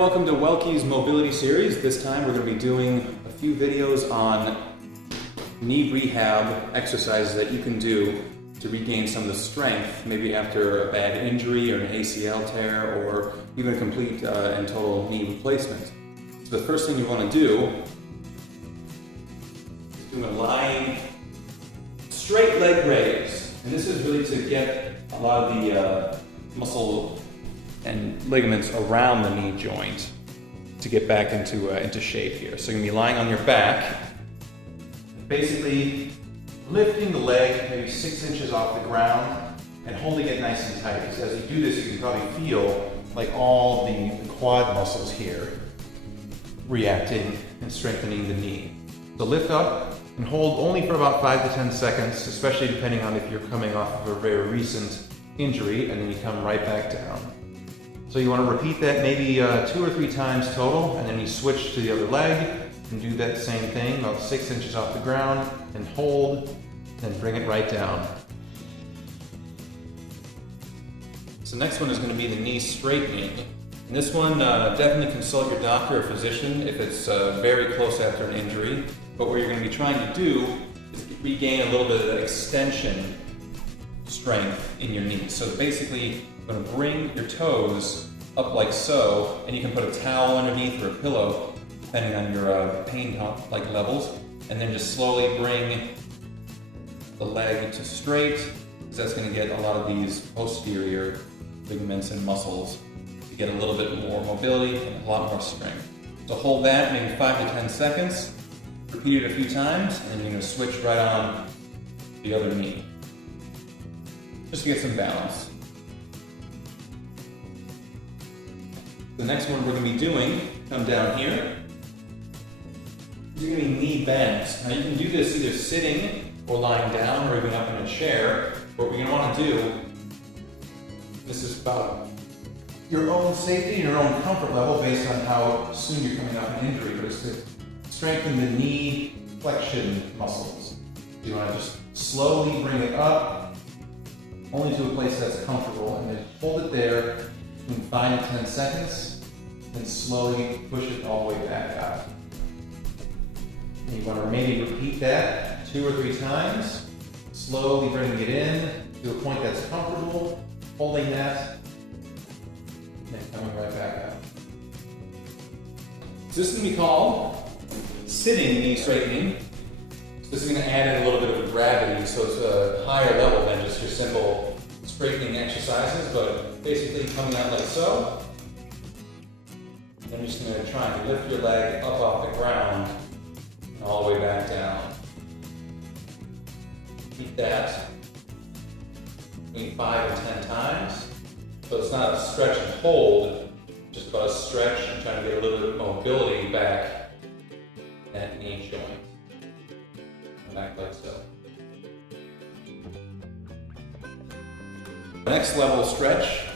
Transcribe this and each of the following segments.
welcome to Welke's Mobility Series. This time we're going to be doing a few videos on knee rehab exercises that you can do to regain some of the strength, maybe after a bad injury or an ACL tear or even a complete and total knee replacement. So the first thing you want to do is do a lying straight leg raise. And this is really to get a lot of the muscle and ligaments around the knee joint to get back into shape here. So you're going to be lying on your back, basically lifting the leg maybe 6 inches off the ground and holding it nice and tight. Because as you do this, you can probably feel like all the quad muscles here reacting and strengthening the knee. So lift up and hold only for about 5 to 10 seconds, especially depending on if you're coming off of a very recent injury, and then you come right back down. So you want to repeat that maybe 2 or 3 times total, and then you switch to the other leg and do that same thing, about 6 inches off the ground, and hold, and bring it right down. So next one is going to be the knee straightening. And this one, definitely consult your doctor or physician if it's very close after an injury. But what you're going to be trying to do is regain a little bit of that extension strength in your knee. So basically, you're going to bring your toes up like so, and you can put a towel underneath or a pillow, depending on your pain levels, and then just slowly bring the leg to straight, because that's going to get a lot of these posterior ligaments and muscles to get a little bit more mobility and a lot more strength. So hold that maybe 5 to 10 seconds, repeat it a few times, and then you're going to switch right on the other knee, just to get some balance. The next one we're going to be doing, come down here, is going to be knee bends. Now you can do this either sitting or lying down or even up in a chair. What we're going to want to do, this is about your own safety, your own comfort level based on how soon you're coming off an injury, but it's to strengthen the knee flexion muscles. So you want to just slowly bring it up, only to a place that's comfortable, and then hold it there in 5 to 10 seconds, and slowly push it all the way back out. And you want to maybe repeat that 2 or 3 times, slowly bringing it in to a point that's comfortable, holding that, and then coming right back out. So this is going to be called sitting knee straightening. So this is going to add in a little bit of gravity, so it's a higher level than just your simple straightening exercises, but basically coming out like so. And you're just going to try and lift your leg up off the ground and all the way back down. Repeat that between 5 and 10 times. So it's not a stretch and hold, just about a stretch and trying to get a little bit of mobility back in that knee joint. Back like so. The next level stretch,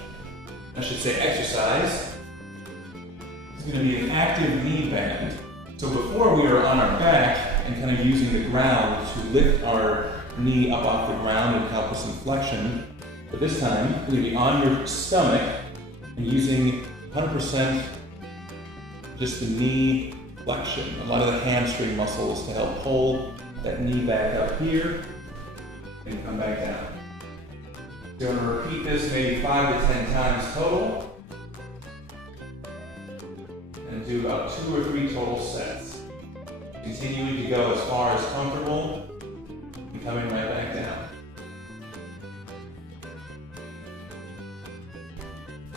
I should say exercise, is going to be an active knee bend. So before we were on our back and kind of using the ground to lift our knee up off the ground and help with some flexion, but this time you're going to be on your stomach and using 100% just the knee flexion, a lot of the hamstring muscles to help hold that knee back up here and come back down. So I'm going to repeat this maybe 5 to 10 times total, and do about 2 or 3 total sets. Continuing to go as far as comfortable and coming right back down.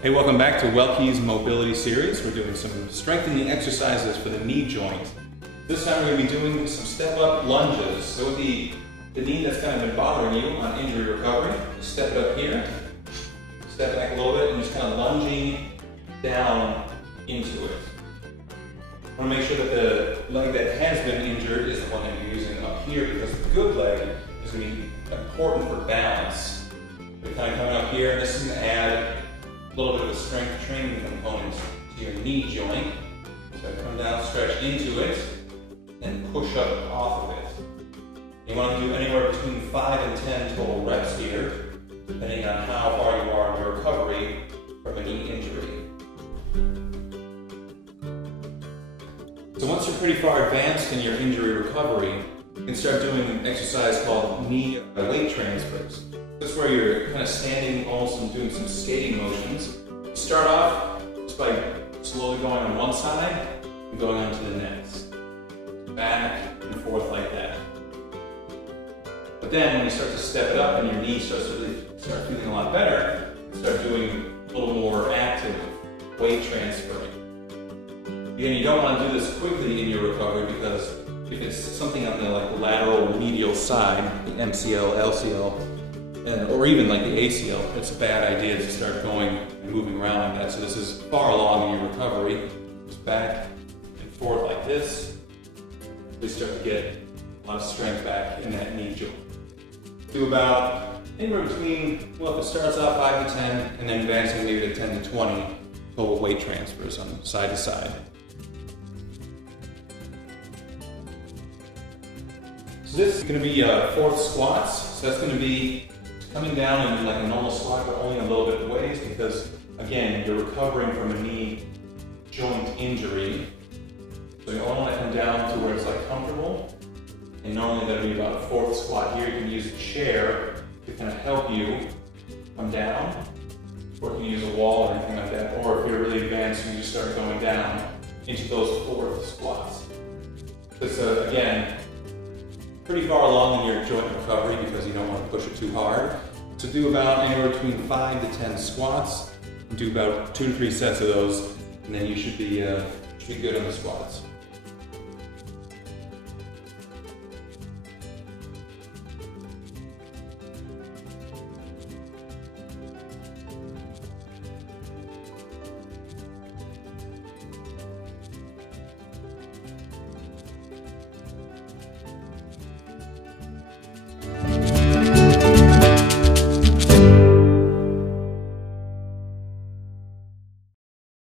Hey, welcome back to Welke's Mobility Series. We're doing some strengthening exercises for the knee joint. This time we're going to be doing some step-up lunges. So with the knee that's kind of been bothering you on injury recovery, just step it up here, step back a little bit, and just kind of lunging down into it. I want to make sure that the leg that has been injured is the one that you're using up here, because the good leg is going to be important for balance. You're kind of coming up here, and this is going to add a little bit of a strength training component to your knee joint. So come down, stretch into it, and push up off of it. You want to do anywhere between 5 and 10 total reps here, depending on how far you are in your recovery from a knee injury. pretty far advanced in your injury recovery, you can start doing an exercise called knee weight transfers. This is where you're kind of standing almost and doing some skating motions. You start off just by slowly going on one side and going on to the next. Back and forth like that. But then when you start to step it up and your knee starts to really start feeling a lot better, start doing a little more active weight transferring. Again, you don't want to do this quickly in your recovery because if it's something on the lateral medial side, the MCL, LCL, or even like the ACL, it's a bad idea to start going and moving around like that. So this is far along in your recovery. Just back and forth like this. We start to get a lot of strength back in that knee joint. Do about anywhere between, well, if it starts off 5 to 10 and then advancing maybe to 10 to 20 total weight transfers on side to side. So this is going to be fourth squats. So that's going to be coming down in like a normal squat, but only a little bit of ways because, again, you're recovering from a knee joint injury. So you only want to come down to where it's like comfortable. And normally that'll be about a fourth squat here. You can use a chair to kind of help you come down. Or you can use a wall or anything like that. Or if you're really advanced, you just start going down into those fourth squats. This, again, pretty far along in your joint recovery because you don't want to push it too hard. So do about anywhere between 5 to 10 squats. Do about 2 to 3 sets of those, and then you should be good on the squats.